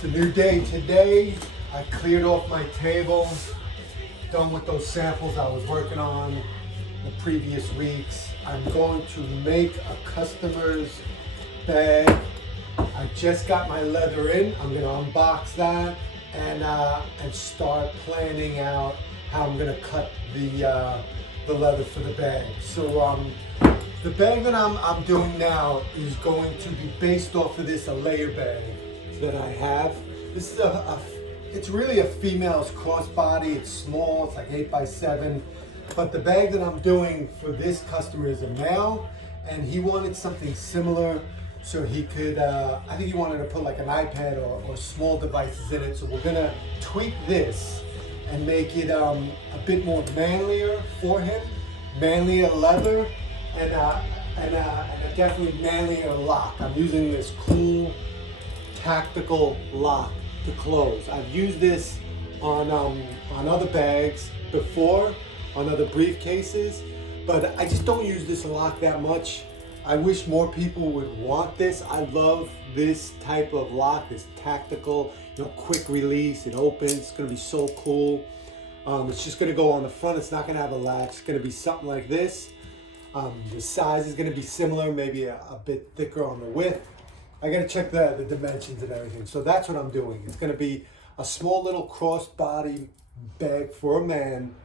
It's a new day. Today, I cleared off my table, done with those samples I was working on the previous weeks. I'm going to make a customer's bag. I just got my leather in. I'm going to unbox that and start planning out how I'm going to cut the leather for the bag. So the bag that I'm doing now is going to be based off of this layer bag that I have. This is it's really a female's crossbody. It's small, it's like 8x7. But the bag that I'm doing for this customer is a male, and he wanted something similar so he could, I think he wanted to put like an iPad or small devices in it. So we're gonna tweak this and make it a bit more manlier for him, manlier leather, and a definitely manlier lock. I'm using this cool tactical lock to close. I've used this on other bags before, on other briefcases, but I just don't use this lock that much. I wish more people would want this. I love this type of lock, this tactical, quick release. It opens. It's gonna be so cool. It's just gonna go on the front. It's not gonna have a latch. It's gonna be something like this. The size is gonna be similar, maybe a bit thicker on the width. I gotta check the dimensions and everything. So that's what I'm doing. It's gonna be a small little crossbody bag for a man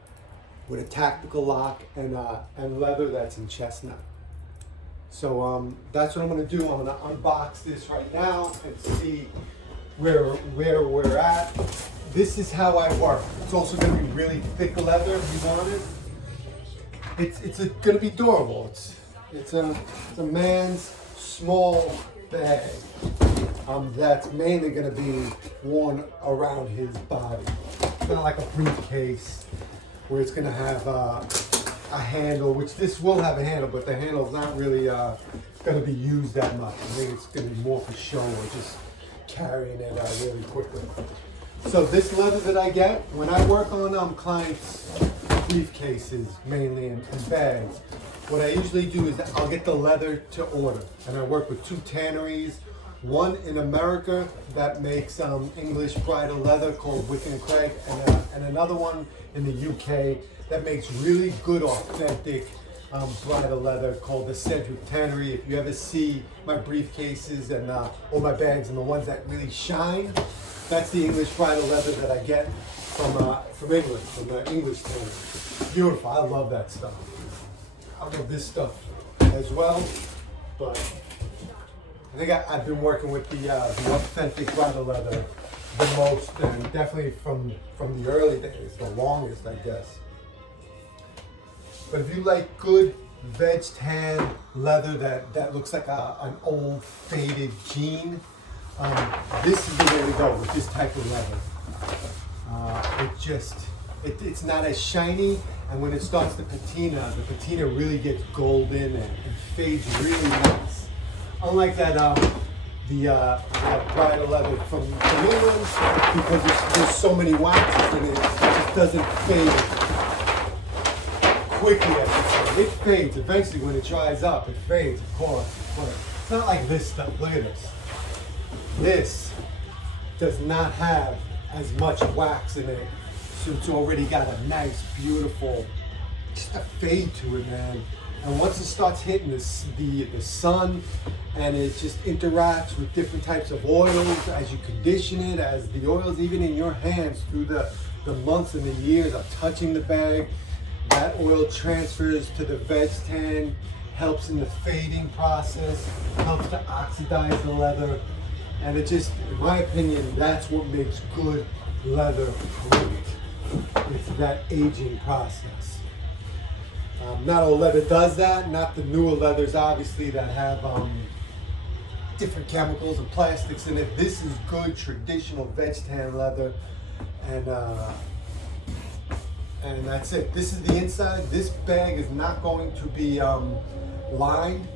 with a tactical lock and leather that's in chestnut. So that's what I'm gonna do. I'm gonna unbox this right now and see where we're at. This is how I work. It's also gonna be really thick leather if you want it. It's gonna be durable. It's a man's small bag that's mainly gonna be worn around his body. Kind of like a briefcase where it's gonna have a handle, which this will have a handle, but the handle's not really gonna be used that much. I think it's gonna be more for show or just carrying it really quickly. So this leather that I get, when I work on clients' briefcases mainly and bags, what I usually do is I'll get the leather to order, and I work with two tanneries, one in America that makes English bridle leather called Wickett, and another one in the UK that makes really good authentic bridle leather called the Satchel tannery. If you ever see my briefcases and or my bags and the ones that really shine, that's the English bridle leather that I get from England, from the English tannery. Beautiful, I love that stuff. I love this stuff as well, but I think I've been working with the authentic bridle leather the most, and definitely from the early days, the longest, I guess. But if you like good veg tan leather that looks like an old faded jean, this is the way to go with this type of leather. It's not as shiny, and when it starts to patina, the patina really gets golden and fades really nice. Unlike that the bridle leather from England, because there's so many waxes in it, it just doesn't fade quickly. It fades eventually when it dries up. It fades, of course, but it's not like this stuff. Look at this. This does not have as much wax in it, so it's already got a nice, beautiful, just a fade to it, man. And once it starts hitting the sun, and it just interacts with different types of oils as you condition it, as the oils even in your hands through the months and the years of touching the bag, that oil transfers to the veg tan, helps in the fading process, helps to oxidize the leather. And it just, in my opinion, that's what makes good leather great. It's that aging process. Not all leather does that, not the newer leathers obviously that have different chemicals and plastics in it. This is good traditional veg tan leather, and that's it. This is the inside. This bag is not going to be lined,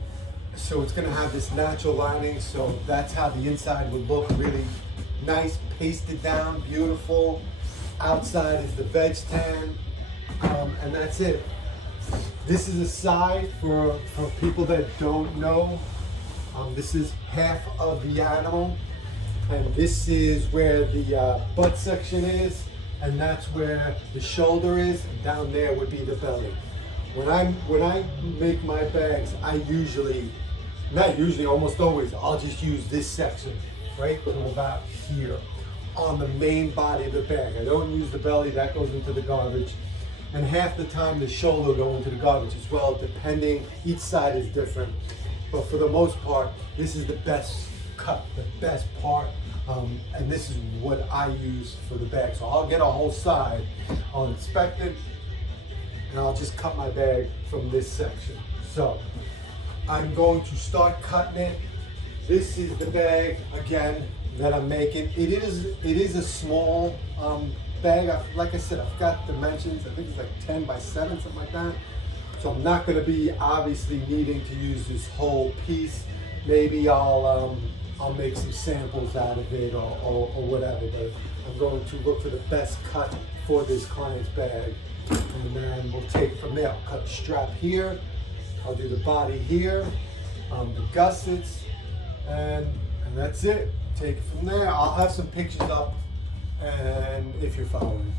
so it's going to have this natural lining, so that's how the inside would look, really nice, pasted down, beautiful. Outside is the veg tan, and that's it. This is a side for people that don't know. This is half of the animal. and this is where the butt section is, and that's where the shoulder is, and down there would be the belly. When I make my bags, almost always, I'll just use this section right from about here on the main body of the bag. I don't use the belly, that goes into the garbage. And half the time the shoulder go into the garbage as well, depending, each side is different. But for the most part, this is the best cut, the best part, and this is what I use for the bag. So I'll get a whole side, I'll inspect it, and I'll just cut my bag from this section. So I'm going to start cutting it. This is the bag, again, that I'm making. It is a small bag. Like I said, I've got dimensions. I think it's like 10 by 7, something like that. So I'm not going to be obviously needing to use this whole piece. Maybe I'll make some samples out of it or whatever. But I'm going to look for the best cut for this client's bag, and then we'll take it from there. I'll cut the strap here. I'll do the body here, the gussets, and that's it. Take it from there. I'll have some pictures up, and if you're following.